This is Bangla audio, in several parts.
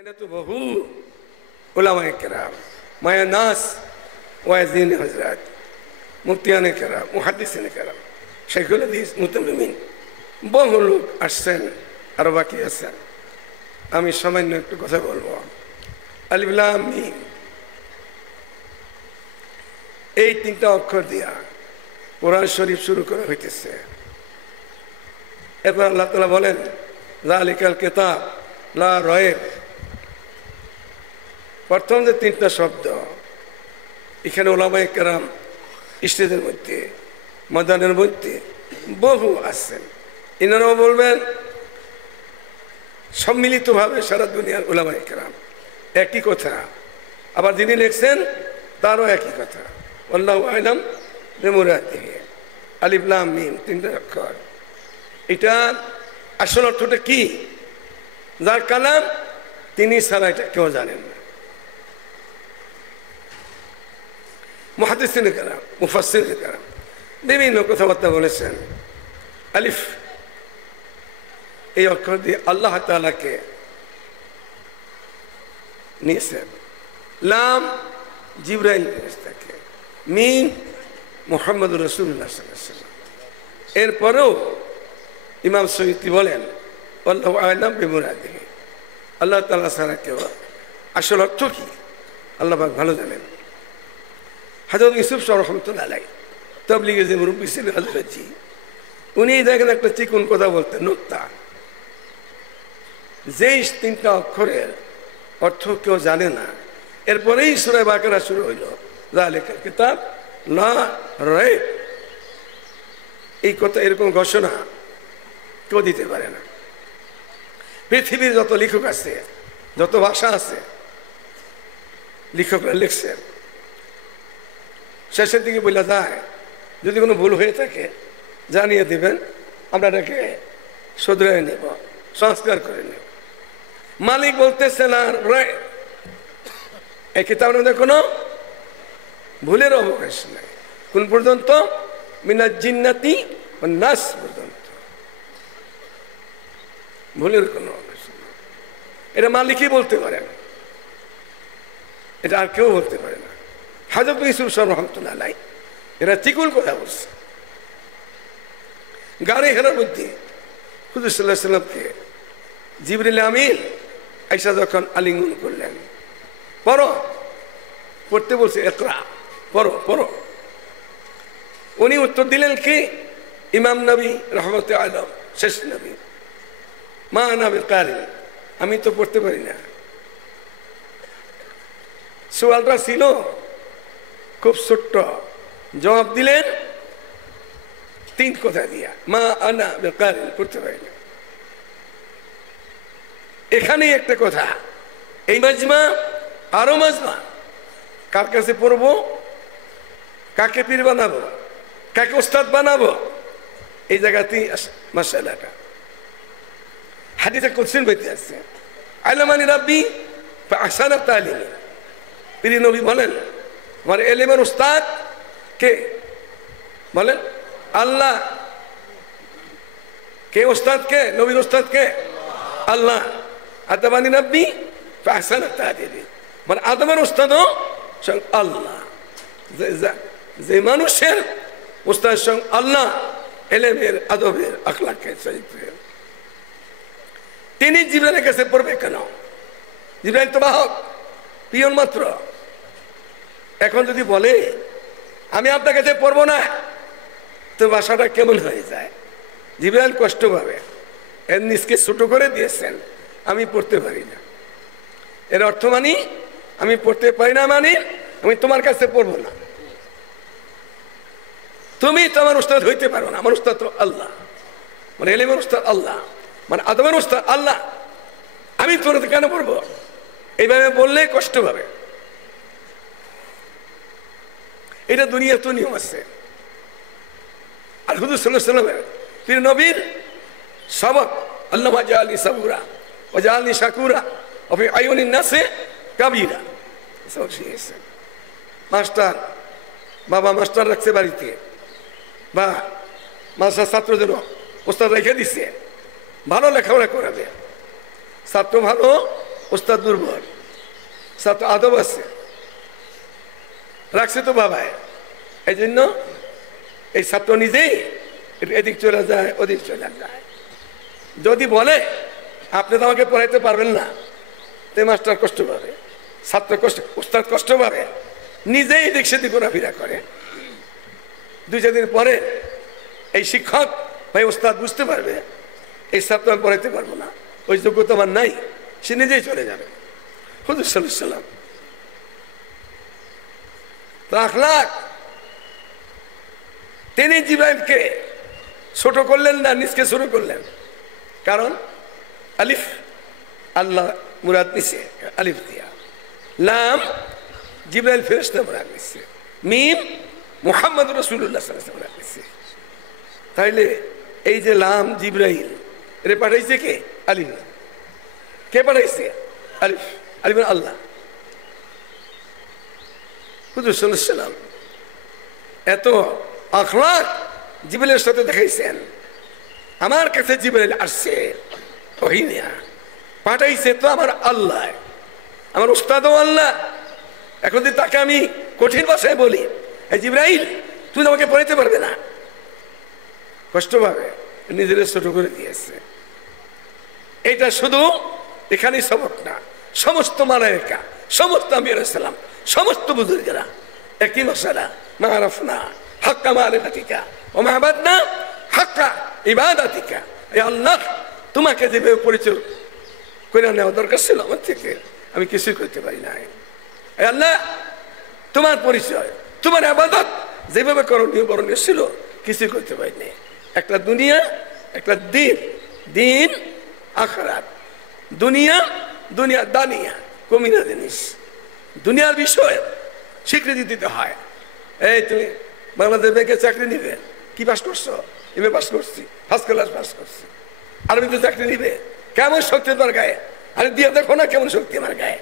এখানে তো বহু উলামায়ে কেরাম, মায়া নাস, ওয়াজিন হযরত, মুফতিয়ানে কেরাম, মুহাদ্দিসিনে কেরাম, শাইখুল হাদিস, মুতামিমিন, বহু লোক আসছেন, আরো বাকি আছেন। আমি সামান্য একটু কথা বলবো। আলিফ লাম মিম, এই তিনটা অক্ষর দিয়া কোরআন শরীফ শুরু করা হইতেছে। এরপর আল্লাহ তাআলা বলেন যালিকাল কিতাব লা রাইব। প্রথম যে তিনটা শব্দ এখানে উলামায়ে কেরাম ইস্তেদের মধ্যে, মাদানের মধ্যে বহু আছেন, এনারাও বলবেন সম্মিলিতভাবে সারা দুনিয়ার উলামায়ে কেরাম একই কথা। আবার যিনি লিখছেন তারও একই কথা। আল্লাহু আ'লাম বিমুরাদিহি। আলিফ লাম মিম তিনটা অক্ষর, এটা আসল অর্থটা কি? যার কালাম তিনি ছাড়া এটা কেউ জানেন না। মুহাদ্দিসিনে কেরাম, মুফাসসিরিনে কেরাম বিভিন্ন কথাবার্তা বলেছেন। আলিফ এই অক্ষর দিয়ে আল্লাহ তাআলাকে নিয়েছেন, লাম জিবরাইল ফেরেশতাকে, মিম মুহাম্মদুর রাসূলুল্লাহ সাল্লাল্লাহু আলাইহি ওয়াসাল্লাম। এরপরেও ইমাম সয়ুতি বলেন আল্লাহু আ'লাম বিমুরাদিহি, আল্লাহ তাআলা ছাড়া কেউ আসল অর্থ কি আল্লাহ পাক ভালো জানেন। হযরত ইউসুফ রাহমাতুল্লাহ আলাইহি তাবলীগের যে মুরব্বী ছিলেন হযরতজি, উনি দেখেন একটা চিকন কথা বলতেন, নুক্তা, যেই তিনটা অক্ষরের অর্থ কেউ জানে না, এরপরেই সূরা বাকারা শুরু হইল যালিকাল কিতাব লা রাইব। এই কথা, এরকম ঘোষণা কেউ দিতে পারে না। পৃথিবীর যত লেখক আছে, যত ভাষা আছে, লেখকরা লিখছেন, শেষের দিকে বলা যায় যদি কোনো ভুল হয়ে থাকে জানিয়ে দিবেন, আমরা এটাকে শুধরে নেব, সংস্কার করে নেব। মালিক বলতেছেন আর এই কিতাবের মধ্যে কোনো ভুলের অবকাশ নাই। কোন পর্যন্ত? মিনাজ জিন্নাতি ওয়ান নাস পর্যন্ত ভুলের কোনো অবকাশ নেই। এটা মালিকই বলতে পারেন, এটা আর কেউ বলতে পারে না। হযরত ইউসুফ রাহমাতুল্লাহ আলাইহি এরা চিকুন কথা বলছে। গাড়ি হেরার মধ্যে হুজুর সাল্লাল্লাহু আলাইহি ওয়াসাল্লামকে জিবরিল আমিন আয়েশা যখন আলিঙ্গন করলেন, পড়ো, পড়তে বলছে, ইকরা, পড়ো পড়ো। উনি উত্তর দিলেন কি? ইমাম নবী রহমতে আলম, শেষ নবী, মা আনা বিকারি, আমি তো পড়তে পারি না। সওয়ালটা ছিল খুব ছোট্ট, জবাব দিলেন তিন কথা দিয়া, মা আনা বিকারি, পড়তে পারি না। এখানেই একটা কথা, এই মাজমা আরো মাজমা, কার কাছে পড়বো, কাকে পীর বানাবো, কাকে ওস্তাদ বানাবো, এই জায়গাতেই মাসালাটা। হাদিসে কুদসির মধ্যে আছে, আল্লামানি রাব্বি ফাহসানা তালিমি। পীর নবী বলেন আমার এলেমের ওস্তাদ কে? বলেন আল্লাহ। কে ওস্তাদ? কে? নবীর ওস্তাদ কে? আল্লাহ। আদাবানি রাব্বি ফাহসানা তালিমি, মানে আদমের ওস্তাদও স্বয়ং আল্লাহ। যে মানুষের ওস্তাদ স্বয়ং আল্লাহ, এলেমের, আদবের, আখলাকের, চরিত্রের, তিনি জিবরাইলের কাছে পড়বে কেন? জিবরাইল তো বাহক, পিয়ন মাত্র। এখন যদি বলে আমি আপনার কাছে পড়বো না, তো ভাষাটা কেমন হয়ে যায়? জিবরাইল কষ্ট পাবে, এর নিজকে ছোট করে দিয়েছেন, আমি পড়তে পারি না। এর অর্থ মানি আমি পড়তে পারি না, মানে আমি তোমার কাছে পড়বো না। তুমি তো আমার উস্তাদ হইতে পারো না, আমার উস্তাদ তো আল্লাহ, মানে এলেমের উস্তাদ আল্লাহ, মানে আদমের উস্তাদ আল্লাহ, আমি তোর কেন পড়বো? এইভাবে বললে কষ্ট পাবে। এটা দুনিয়ার তো নিয়ম আছে। আর হুজুর সাল্লাল্লাহু আলাইহি ওয়াসাল্লামের পীর নবীর সবক, আল্লাহ জাআলনি সাবুরা ওয়া জাআলনি শাকুরা ওয়া ফি আয়ুনিন নাসি কাবীরা। মাস্টার, বাবা মাস্টার রাখছে বাড়িতে, বা মাস্টার ছাত্র যেন ওস্তাদ রেখে দিচ্ছে, ভালো লেখাপড়া করাবে, ছাত্র ভালো ওস্তাদ দুর্বল, ছাত্র আদব আছে, রাখছে তো বাবায়, এই জন্য এই ছাত্র নিজেই এদিক চলে যায় ওদিক চলে যায়। যদি বলে আপনি তো আমাকে পড়াইতে পারবেন না, তো মাস্টার কষ্ট পাবে, ছাত্র কষ্ট, ওস্তাদ কষ্ট পাবে, নিজেই এদিক সেদিক ঘোরাফেরা করে। 2-4 দিন পরে এই শিক্ষক ভাই ওস্তাদ বুঝতে পারবে এই ছাত্র আমি পড়াইতে পারবো না, ওই যোগ্যতা আমার নাই, সে নিজেই চলে যাবে। হুজুর সাল্লাল্লাহু আলাইহি ওয়াসাল্লাম আখলাক, তিনি জিবরাইলকে ছোট করলেন না, নিজকে ছোট করলেন? কারণ আলিফ আল্লাহ মুরাদ নিছে আলিফ দিয়া, লাম জিবরাইল ফেরেশতা মুরাদ নিছে, মিম মুহাম্মদ রাসূলুল্লাহ সাল্লাল্লাহু আলাইহি ওয়াসাল্লাম মুরাদ নিছে। তাইলে এই যে লাম জিবরাইল এর পাঠাইছে কে? আলিফ। কে পাঠাইছে? আলিফ। আলিফ আল্লাহ। হুজুর সাল্লাল্লাহু আলাইহি ওয়াসাল্লাম এত আখলাক জিবরাইলের সাথে দেখাইছেন। আমার কাছে জিবরাইল আসছে ওহী নিয়া, পাঠাইছে তো আমার আল্লাহ, আমার উস্তাদও আল্লাহ। এখন যদি তাকে আমি কঠিন ভাষায় বলি, এই জিবরাইল তুমি আমাকে পড়াইতে পারবে না, কষ্ট পাবে, নিজের ছোট করে দিয়েছে। এটা শুধু এখানেই সবক না, সমস্ত মালায়েকা, সমস্ত আম্বিয়া সালাম, সমস্ত বুজুর্গেরা একই মশালা, মা আরাফনা হাক্কা মারিফাতিকা ওয়া মা আবাদনা হাক্কা ইবাদাতিকা। এই আল্লাহ তোমাকে যেভাবে পরিচয় করে নেওয়া দরকার ছিল আমার থেকে, আমি কিছুই করতে পারি না। এই আল্লাহ তোমার পরিচয়, তোমার ইবাদত যেভাবে করণীয় বরণীয় ছিল কিছুই করতে পারিনি। একটা দুনিয়া, একটা দিন, দিন আখিরাত। দুনিয়া, দুনিয়া দানিয়া কমিনা জিনিস, দুনিয়ার বিষয় স্বীকৃতি দিতে হয়। এই তুমি বাংলাদেশ ব্যাংকে চাকরি নিবে, কি পাস করছো? এমএ পাস করছি, ফার্স্ট ক্লাস পাস করছি। আরবিতে চাকরি নিবে, কেমন শক্তি তোমার গায়ে, আরে দিয়ে দেখো না কেমন শক্তি আমার গায়ে,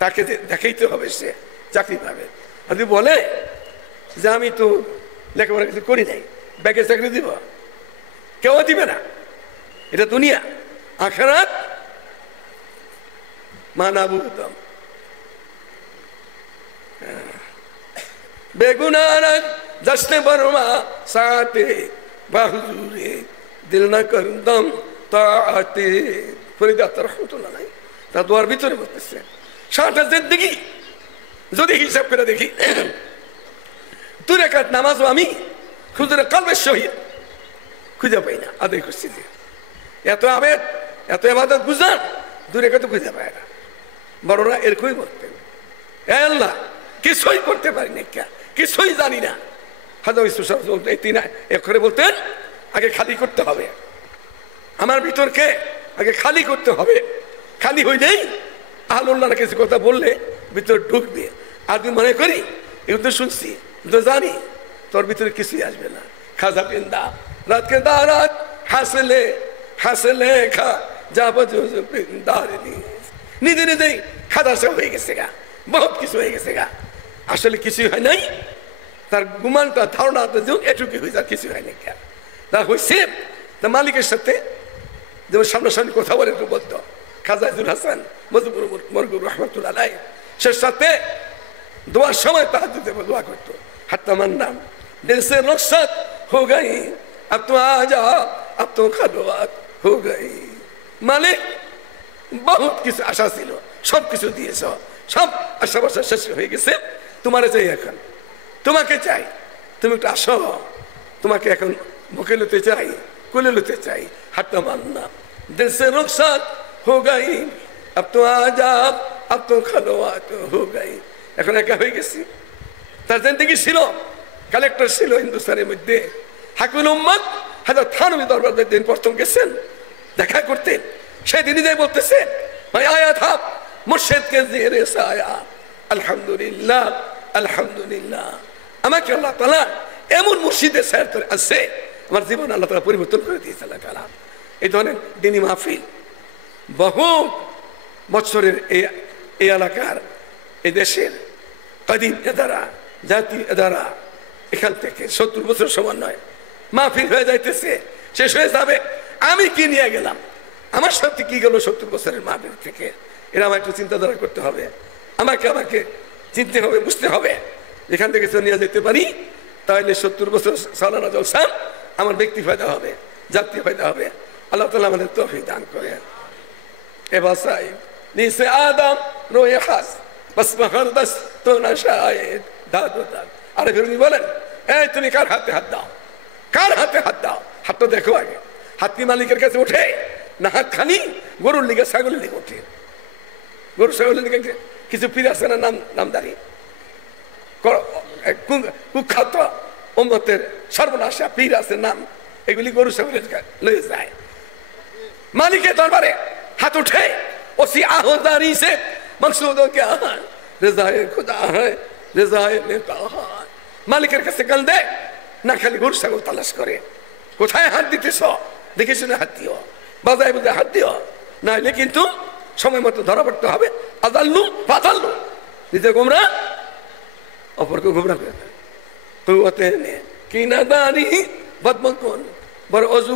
তাকে দেখাইতে হবে, সে চাকরি পাবে। আর যদি বলে যে আমি তো লেখাপড়া কিছু করি নাই, ব্যাংকে চাকরি দিব, কেউ দিবে না। এটা দুনিয়া। আখিরাত মানাবুদম বেগুনার জশ্নে বর্মা সাথে বাহুজুরে দিল না করদম তাতে ফরিদ আত্মার রহমতুল্লাহ নাই, তার দোয়ার ভিতরে বলতেছে সারাটা জিন্দেগি যদি হিসাব করে দেখি, 2 রাকাত নামাজও আমি হুজুরে কলবের সহিত খুঁজে পাই না, আদায় করছি যে এত আবেদ, এত ইবাদত গুজার 2 রাকাত খুঁজে পায় না। বড়রা এরকমই বলতেন, এ আল্লাহ কিছুই করতে পারি না, কিছুই জানি না। হাজার বলতেন আগে খালি করতে হবে, আমার ভিতরকে আগে খালি করতে হবে। খালি হইলেই আল্লাহ কিছু কথা বললে ভিতরে ঢুকবে। আর তুই মনে করি এগুলো তো শুনছি, তো জানি, তোর ভিতরে কিছুই আসবে না। খাজা পিন্দা রাত কে দারাত হাসলে হাসলে খা যাব নিজে নিজেই খাজা সব হয়ে গেছে গা, বহুত কিছু হয়ে গেছে গা। আসলে কিছুই হয় নাই, তার গুমান, তার ধারণা এটুকু হয়ে যায়, কিছু হয় নাই। তা হয়েছে তার মালিকের সাথে যেমন সামনাসামনি কথা বলে একটু বলতো, খাজা আব্দুল হাসান মরগুর রহমতুল্লাহ আলাইহ, সে সাথে দোয়ার সময় তাহাজ্জুদে দোয়া করতো, হাত্তা মান্নাম দিল সে রুখসাত হো গই আব তো আজা আব তো খালওয়াত হো গই। মালিক বহুত কিছু আশা ছিল, সব কিছু দিয়েছ, সব আশা বাসা শেষ হয়ে গেছে, তোমারে চাই এখন, তোমাকে চাই, তুমি একটু আসো, তোমাকে এখন বুকে লুতে চাই, কুলে লুতে চাই। হাত্তা মান্নাম দিল সে রুখসাত হো গই আব তো আজা আব তো খালওয়াত হো গই। এখন একা হয়ে গেছি। তার জিন্দেগি ছিল, কালেক্টর ছিল হিন্দুস্তানের মধ্যে, হাকিমুল উম্মত হযরত থানভী দরবারের দিন প্রথম গেছেন দেখা করতে, সেদিনই যাই বলতেছে ভাই আয়া থা মুর্শিদ কে জেরে সায়া আলহামদুলিল্লাহ আলহামদুলিল্লাহ। আমাকে আল্লাহ তাআলা এমন মুর্শিদের ছায়ার তলে আছে, আমার জীবন আল্লাহ তাআলা পরিবর্তন করে দিয়েছে। আল্লাহ তাআলা এই ধরনের দিনী মাহফিল বহু বছরের এই এলাকার, এই দেশের কাদিম এদারা, জাতি এদারা, এখান থেকে 70 বছর সমন্বয় মাহফিল হয়ে যাইতেছে, শেষ হয়ে যাবে। আমি কি নিয়ে গেলাম, আমার সাথে কি গেল 70 বছরের মাহফিল থেকে? এরা আমার একটু চিন্তাধারা করতে হবে, আমাকে চিনতে হবে, বুঝতে হবে। এখান থেকে নিয়ে যেতে পারি তাহলে 70 বছর সালানা জলসা আমার ব্যক্তি ফায়দা হবে, জাতীয় ফায়দা হবে। আল্লাহ তাআলা আমাদের তৌফিক দান করেন। এবার সাহেব নিসে আদম রোয়ে খাস বাস মহারদাস তো না শায়েদ দাদ দাদ। আরে ফিরুনি বলেন, এই তুমি কার হাতে হাত দাও, কার হাতে হাত দাও? হাতটা দেখো আগে, হাত কি মালিকের কাছে ওঠে না হাত খালি গরুর লিগে ছাগলের লিগে ওঠে? গরু ছাগলের লিগে কিছু পীর আছে না নামদারি কুখ্যাত উম্মতের সর্বনাশা পীর আছে নাম, এগুলি গরু ছাগলের লয়ে যায়। मालिक दरबारे हाथ उठे, उसी आहोदारी से मकसूद क्या है? रज़ाए खुदा है, रज़ाए नेता है। मालिकेर काছে গাল দে না, খালি গরু ছাগল তালাশ করে। কোথায় হাত দিতেছ দেখে শুনে হাত দিও, বাজায় বাজায় হাত দিও, নাহলে কিন্তু সময় মতো ধরা পড়তে হবে। আদাল্লু ফাতাল্লু, নিজে গোমরা অপরকে গোমরা করে। কুওয়াতে নে কি নাদারি বদমকুন বড় অজু